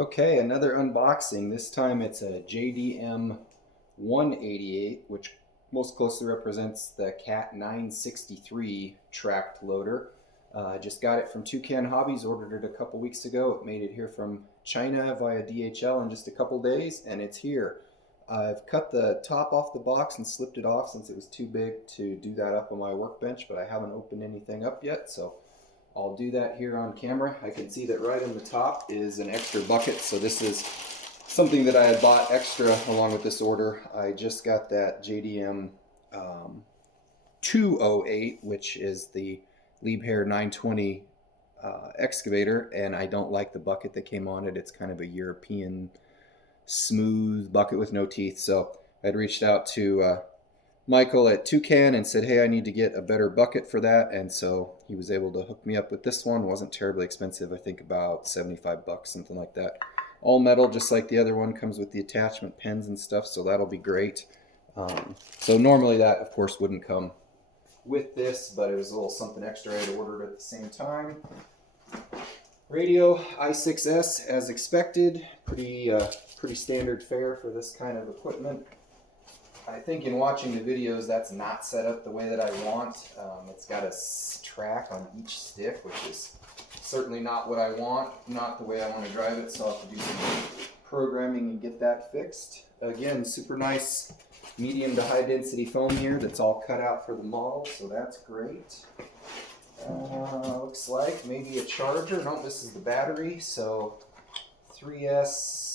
Okay, another unboxing. This time it's a JDM-188, which most closely represents the Cat 963 tracked loader. I just got it from Toucan Hobbies, ordered it a couple weeks ago. It made it here from China via DHL in just a couple days, and it's here. I've cut the top off the box and slipped it off since it was too big to do that up on my workbench, but I haven't opened anything up yet, so I'll do that here on camera. I can see that right on the top is an extra bucket, so this is something that I had bought extra along with this order. I just got that JDM 208, which is the Liebherr 920 excavator, and I don't like the bucket that came on it. It's kind of a European smooth bucket with no teeth, so I'd reached out to Michael at Toucan and said, hey, I need to get a better bucket for that, and so he was able to hook me up with this one. It wasn't terribly expensive, I think about 75 bucks, something like that. All metal, just like the other one, comes with the attachment pens and stuff, so that'll be great. So normally that, of course, wouldn't come with this, but it was a little something extra I had ordered at the same time. Radio i6S as expected, pretty standard fare for this kind of equipment. I think in watching the videos that's not set up the way that I want. It's got a track on each stick, which is certainly not what I want, not the way I want to drive it, so I'll have to do some programming and get that fixed. Again, super nice medium to high density foam here that's all cut out for the model, so that's great. Looks like maybe a charger. No, this is the battery, so 3S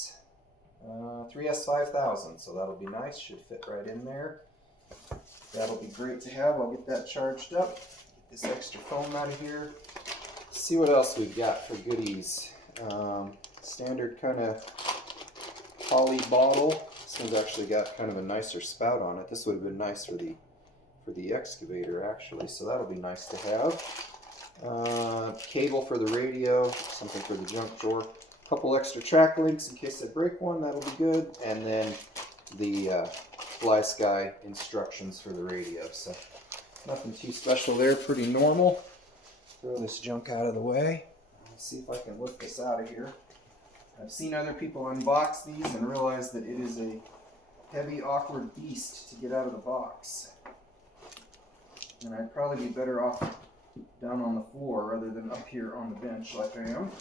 5000, so that'll be nice, should fit right in there. That'll be great to have. I'll get that charged up, get this extra foam out of here. See what else we've got for goodies. Standard kind of poly bottle. This one's actually got kind of a nicer spout on it. This would have been nice for the excavator actually, so that'll be nice to have. Cable for the radio, something for the junk drawer. Couple extra track links in case I break one, that'll be good. And then the Fly Sky instructions for the radio. So nothing too special there, pretty normal. Throw this junk out of the way. Let's see if I can lift this out of here. I've seen other people unbox these and realize that it is a heavy, awkward beast to get out of the box. And I'd probably be better off down on the floor rather than up here on the bench like I am.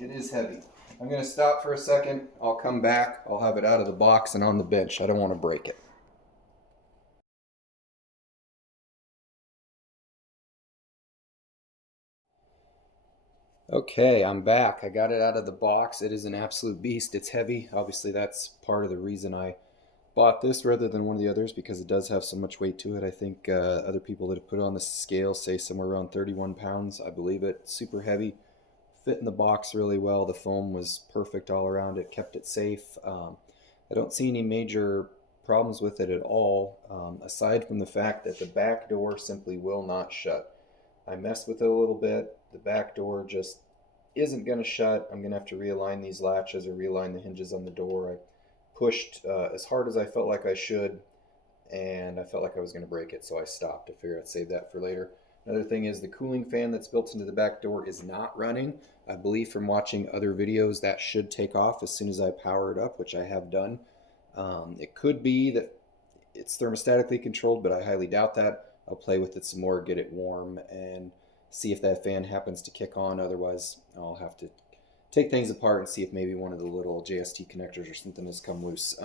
It is heavy. I'm going to stop for a second. I'll come back. I'll have it out of the box and on the bench. I don't want to break it. Okay, I'm back. I got it out of the box. It is an absolute beast. It's heavy. Obviously, that's part of the reason I bought this rather than one of the others, because it does have so much weight to it. I think other people that have put it on the scale say somewhere around 31 pounds. I believe it. Super heavy. Fit in the box really well. The foam was perfect all around it, kept it safe. I don't see any major problems with it at all, aside from the fact that the back door simply will not shut. I messed with it a little bit. The back door just isn't going to shut. I'm going to have to realign these latches or realign the hinges on the door. I pushed as hard as I felt like I should, and I felt like I was going to break it, so I stopped. I figured I'd save that for later. Another thing is the cooling fan that's built into the back door is not running. I believe from watching other videos that should take off as soon as I power it up, which I have done. It could be that it's thermostatically controlled, but I highly doubt that. I'll play with it some more, get it warm, and see if that fan happens to kick on. Otherwise, I'll have to take things apart and see if maybe one of the little JST connectors or something has come loose.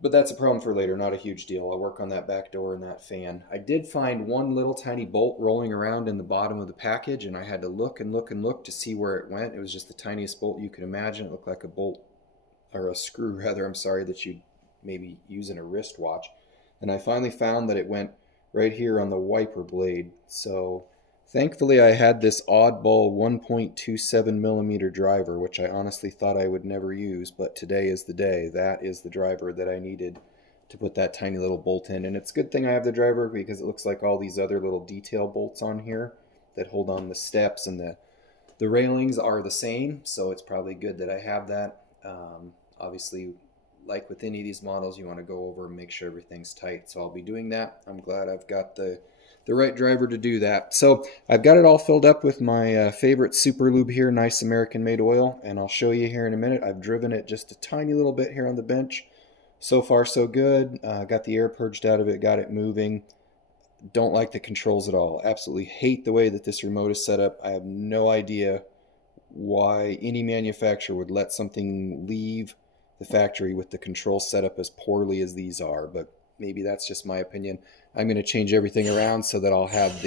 But that's a problem for later, not a huge deal. I'll work on that back door and that fan. I did find one little tiny bolt rolling around in the bottom of the package, and I had to look and look and look to see where it went. It was just the tiniest bolt you could imagine. It looked like a bolt, or a screw rather, I'm sorry, that you'd maybe use in a wristwatch. And I finally found that it went right here on the wiper blade. So thankfully I had this oddball 1.27 millimeter driver, which I honestly thought I would never use, but today is the day. That is the driver that I needed to put that tiny little bolt in. And it's a good thing I have the driver, because it looks like all these other little detail bolts on here that hold on the steps and the railings are the same, so it's probably good that I have that. Obviously, like with any of these models, you want to go over and make sure everything's tight, so I'll be doing that. I'm glad I've got the the right driver to do that. So I've got it all filled up with my favorite super lube here, nice American made oil, and I'll show you here in a minute. I've driven it just a tiny little bit here on the bench. So far so good. Got the air purged out of it, got it moving. Don't like the controls at all. Absolutely hate the way that this remote is set up. I have no idea why any manufacturer would let something leave the factory with the control set up as poorly as these are, but maybe that's just my opinion. I'm going to change everything around so that I'll have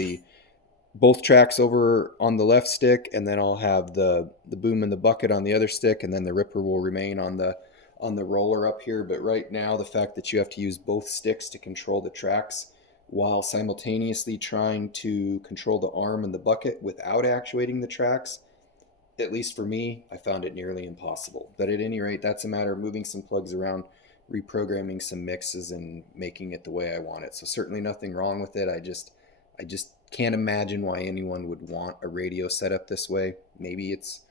both tracks over on the left stick, and then I'll have the boom and the bucket on the other stick, and then the ripper will remain on the roller up here. But right now, the fact that you have to use both sticks to control the tracks while simultaneously trying to control the arm and the bucket without actuating the tracks, at least for me, I found it nearly impossible. But at any rate, that's a matter of moving some plugs around, reprogramming some mixes, and making it the way I want it. So certainly nothing wrong with it. I just can't imagine why anyone would want a radio set up this way. Maybe it's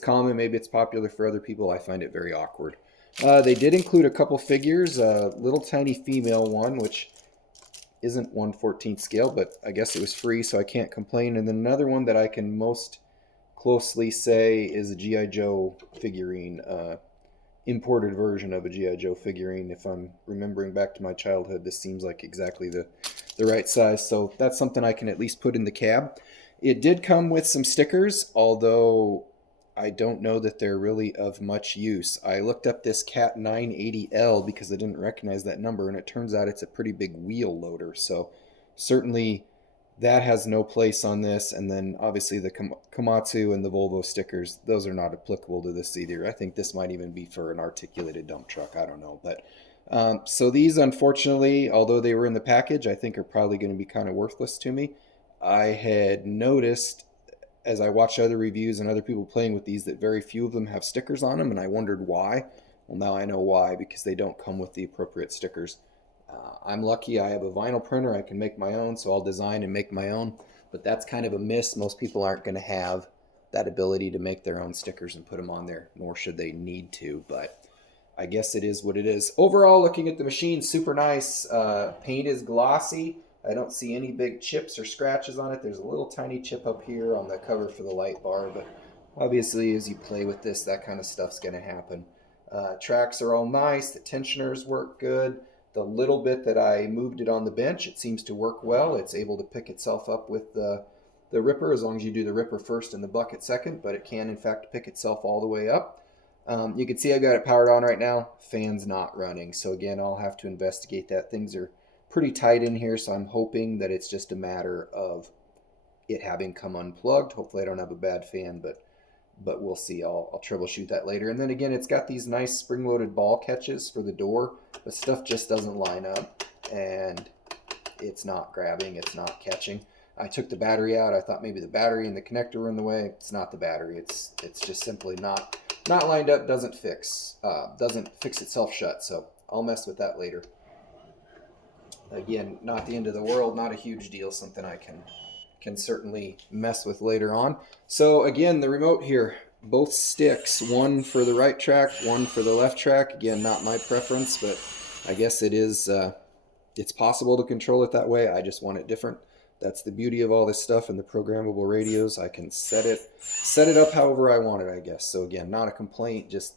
common, maybe it's popular for other people. I find it very awkward. They did include a couple figures, a little tiny female one, which isn't 1/14 scale, but I guess it was free, so I can't complain. And then another one that I can most closely say is a G.I. Joe figurine, imported version of a G.I. Joe figurine. If I'm remembering back to my childhood, this seems like exactly the right size, so that's something I can at least put in the cab. It did come with some stickers, although I don't know that they're really of much use. I looked up this Cat 980L because I didn't recognize that number, and it turns out it's a pretty big wheel loader, so certainly that has no place on this. And then obviously the Komatsu and the Volvo stickers, those are not applicable to this either. I think this might even be for an articulated dump truck. I don't know. But so these, unfortunately, although they were in the package, I think are probably going to be kind of worthless to me. I had noticed as I watched other reviews and other people playing with these that very few of them have stickers on them, and I wondered why. Well, now I know why, because they don't come with the appropriate stickers. I'm lucky I have a vinyl printer. I can make my own, so I'll design and make my own. But that's kind of a miss. Most people aren't going to have that ability to make their own stickers and put them on there, nor should they need to. But I guess it is what it is. Overall, looking at the machine, super nice. Paint is glossy. I don't see any big chips or scratches on it. There's a little tiny chip up here on the cover for the light bar, but obviously as you play with this, that kind of stuff's going to happen. Tracks are all nice. The tensioners work good. The little bit that I moved it on the bench, it seems to work well. It's able to pick itself up with the ripper, as long as you do the ripper first and the bucket second, but it can in fact pick itself all the way up. You can see I've got it powered on right now. Fan's not running, so again, I'll have to investigate that. Things are pretty tight in here, so I'm hoping that it's just a matter of it having come unplugged. Hopefully I don't have a bad fan, but we'll see. I'll troubleshoot that later. And then again, it's got these nice spring-loaded ball catches for the door, but stuff just doesn't line up, and it's not grabbing, it's not catching. I took the battery out. I thought maybe the battery and the connector were in the way. It's not the battery. It's just simply not lined up. Doesn't fix itself shut. So I'll mess with that later. Again, not the end of the world, not a huge deal. Something I can certainly mess with later on. So again, the remote here, both sticks, one for the right track, one for the left track. Again, not my preference, but I guess it is. It's possible to control it that way. I just want it different. That's the beauty of all this stuff and the programmable radios. I can set it up however I want it, I guess. So again, not a complaint. Just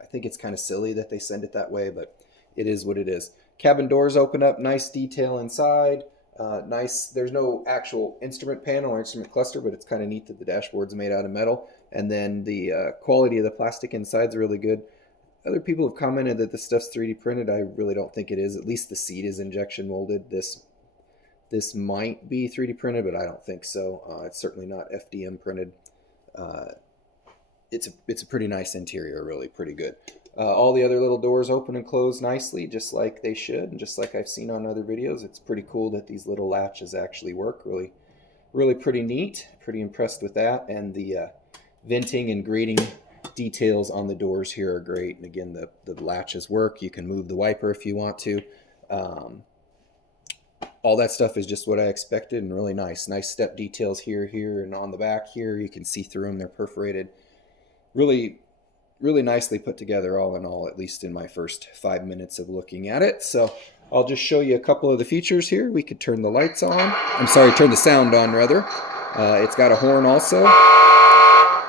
I think it's kind of silly that they send it that way, but it is what it is. Cabin doors open up, nice detail inside. Nice. There's no actual instrument panel or instrument cluster, but it's kind of neat that the dashboard's made out of metal. And then the quality of the plastic inside is really good. Other people have commented that the stuff's 3D printed. I really don't think it is. At least the seat is injection molded. This might be 3D printed, but I don't think so. It's certainly not FDM printed. It's a pretty nice interior, really pretty good. All the other little doors open and close nicely, just like they should, and just like I've seen on other videos. It's pretty cool that these little latches actually work. Really, really pretty neat. Pretty impressed with that. And the venting and grating details on the doors here are great. And again, the latches work. You can move the wiper if you want to. All that stuff is just what I expected and really nice. Nice step details here, and on the back here. You can see through them. They're perforated. Really nicely put together all in all, at least in my first 5 minutes of looking at it. So I'll just show you a couple of the features here. We could turn the lights on. I'm sorry, turn the sound on rather. It's got a horn also.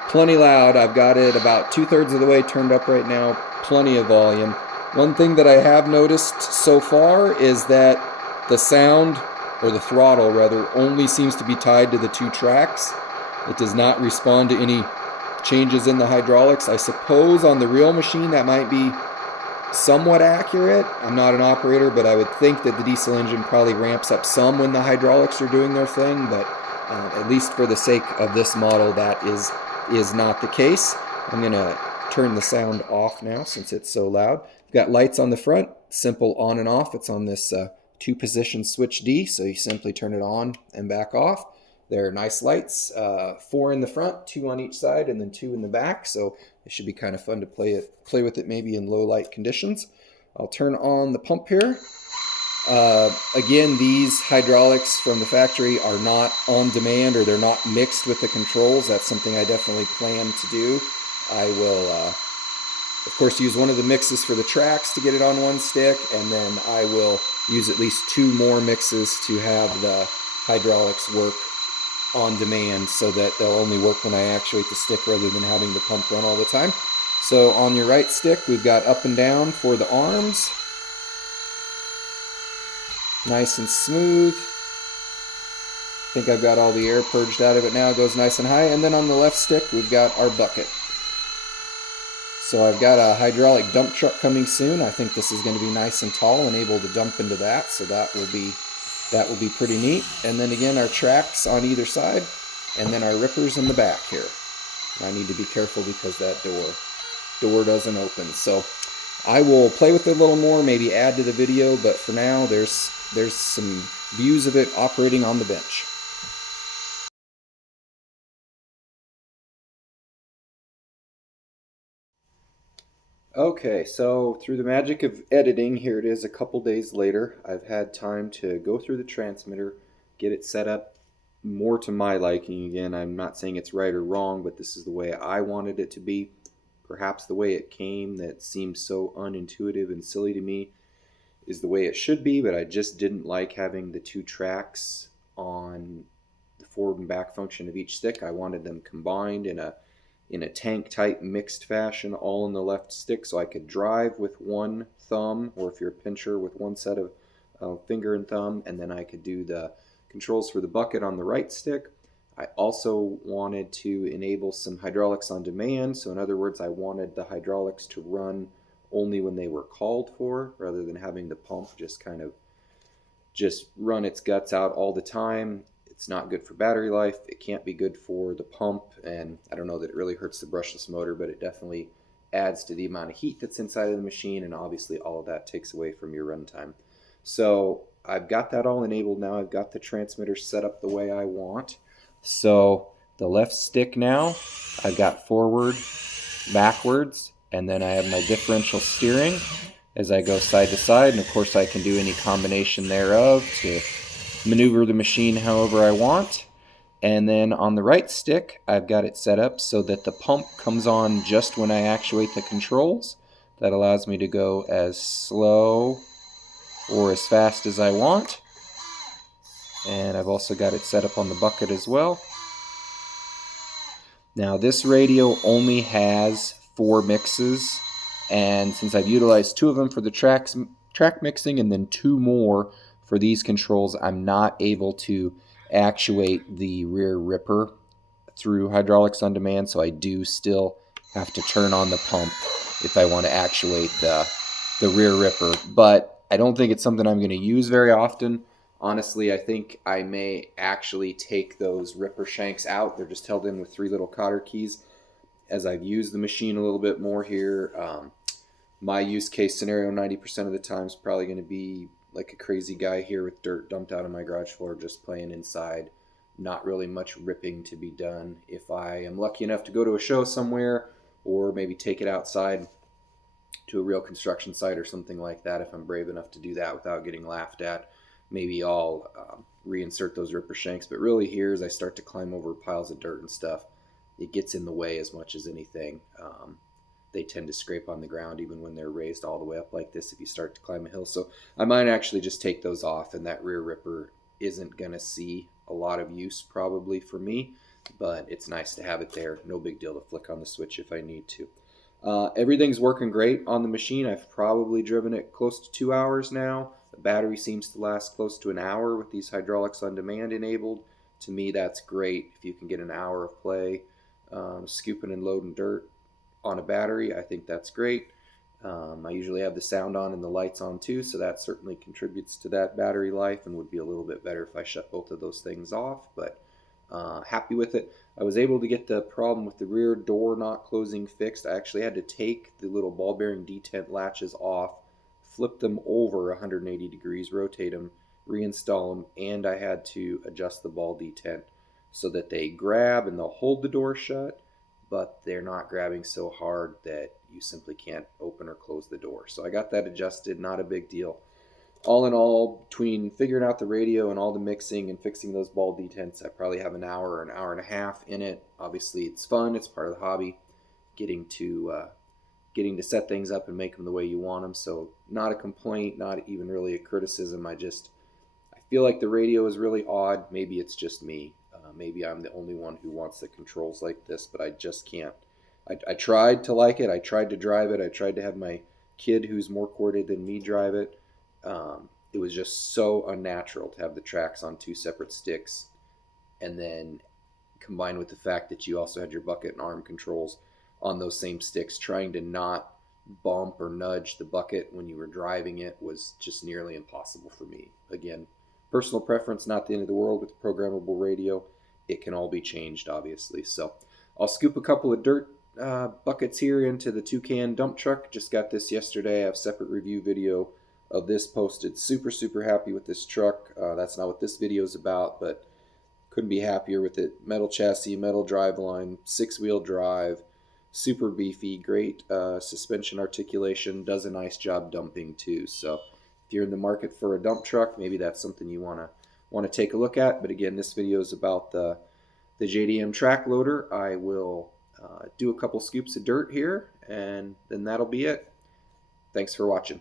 Plenty loud. I've got it about 2/3 of the way turned up right now. Plenty of volume. One thing that I have noticed so far is that the sound, or the throttle rather, only seems to be tied to the 2 tracks. It does not respond to any changes in the hydraulics. I suppose on the real machine that might be somewhat accurate. I'm not an operator, but I would think that the diesel engine probably ramps up some when the hydraulics are doing their thing, but at least for the sake of this model, that is not the case. I'm going to turn the sound off now since it's so loud. We've got lights on the front, simple on and off. It's on this 2-position switch D, so you simply turn it on and back off. They're nice lights, 4 in the front, 2 on each side, and then 2 in the back. So it should be kind of fun to play with it maybe in low light conditions. I'll turn on the pump here. Again, these hydraulics from the factory are not on demand, or they're not mixed with the controls. That's something I definitely plan to do. I will, of course, use one of the mixes for the tracks to get it on one stick, and then I will use at least 2 more mixes to have the hydraulics work on demand, so that they'll only work when I actuate the stick rather than having the pump run all the time. So on your right stick, we've got up and down for the arms. Nice and smooth. I think I've got all the air purged out of it now. It goes nice and high. And then on the left stick, we've got our bucket. So I've got a hydraulic dump truck coming soon. I think this is going to be nice and tall and able to dump into that, so that will be pretty neat. And then again, our tracks on either side, and then our rippers in the back here. I need to be careful because that door doesn't open. So I will play with it a little more, maybe add to the video, but for now there's some views of it operating on the bench. Okay, so through the magic of editing, here it is a couple days later. I've had time to go through the transmitter, get it set up more to my liking. Again, I'm not saying it's right or wrong, but this is the way I wanted it to be. Perhaps the way it came that seems so unintuitive and silly to me is the way it should be, but I just didn't like having the 2 tracks on the forward and back function of each stick. I wanted them combined in a tank type mixed fashion, all in the left stick, so I could drive with one thumb, or if you're a pincher, with one set of finger and thumb, and then I could do the controls for the bucket on the right stick. I also wanted to enable some hydraulics on demand, so in other words, I wanted the hydraulics to run only when they were called for, rather than having the pump just run its guts out all the time. It's not good for battery life. It can't be good for the pump, and I don't know that it really hurts the brushless motor, but it definitely adds to the amount of heat that's inside of the machine, and obviously all of that takes away from your runtime. So I've got that all enabled now. I've got the transmitter set up the way I want. So the left stick now, I've got forward, backwards, and then I have my differential steering as I go side to side, and of course I can do any combination thereof to maneuver the machine however I want. And then on the right stick, I've got it set up so that the pump comes on just when I actuate the controls. That allows me to go as slow or as fast as I want. And I've also got it set up on the bucket as well. Now this radio only has 4 mixes, and since I've utilized 2 of them for the track mixing and then 2 more for these controls, I'm not able to actuate the rear ripper through hydraulics on demand, so I do still have to turn on the pump if I want to actuate the rear ripper. But I don't think it's something I'm going to use very often. Honestly, I think I may actually take those ripper shanks out. They're just held in with 3 little cotter keys. As I've used the machine a little bit more here, my use case scenario 90% of the time is probably going to be like a crazy guy here with dirt dumped out on my garage floor, just playing inside. Not really much ripping to be done. If I am lucky enough to go to a show somewhere, or maybe take it outside to a real construction site or something like that, if I'm brave enough to do that without getting laughed at, maybe I'll reinsert those ripper shanks. But really here, as I start to climb over piles of dirt and stuff, it gets in the way as much as anything. they tend to scrape on the ground even when they're raised all the way up like this if you start to climb a hill. So I might actually just take those off, and that rear ripper isn't going to see a lot of use probably for me, but it's nice to have it there. No big deal to flick on the switch if I need to. Everything's working great on the machine. I've probably driven it close to 2 hours now. The battery seems to last close to an hour with these hydraulics on demand enabled. To me, that's great. If you can get an hour of play scooping and loading dirt on a battery, I think that's great. I usually have the sound on and the lights on too, so that certainly contributes to that battery life, and would be a little bit better if I shut both of those things off, but happy with it. I was able to get the problem with the rear door not closing fixed. I actually had to take the little ball bearing detent latches off, flip them over 180 degrees, rotate them, reinstall them, and I had to adjust the ball detent so that they grab and they'll hold the door shut, but they're not grabbing so hard that you simply can't open or close the door. So I got that adjusted, not a big deal. All in all, between figuring out the radio and all the mixing and fixing those ball detents, I probably have an hour or an hour and a half in it. Obviously, it's fun. It's part of the hobby, getting to set things up and make them the way you want them. So not a complaint, not even really a criticism. I feel like the radio is really odd. Maybe it's just me. Maybe I'm the only one who wants the controls like this, but I just can't. I tried to like it. I tried to drive it. I tried to have my kid, who's more corded than me, drive it. It was just so unnatural to have the tracks on two separate sticks, and then combined with the fact that you also had your bucket and arm controls on those same sticks, trying to not bump or nudge the bucket when you were driving it was just nearly impossible for me. Again, personal preference, not the end of the world with the programmable radio. It can all be changed, obviously. So I'll scoop a couple of dirt buckets here into the Toucan dump truck. Just got this yesterday. I have a separate review video of this posted. Super happy with this truck. That's not what this video is about, but couldn't be happier with it. Metal chassis, metal drive line, 6-wheel drive, super beefy, great suspension articulation, does a nice job dumping too. So if you're in the market for a dump truck, maybe that's something you want to take a look at. But again, this video is about the JDM track loader. I will do a couple scoops of dirt here, and then that'll be it. Thanks for watching.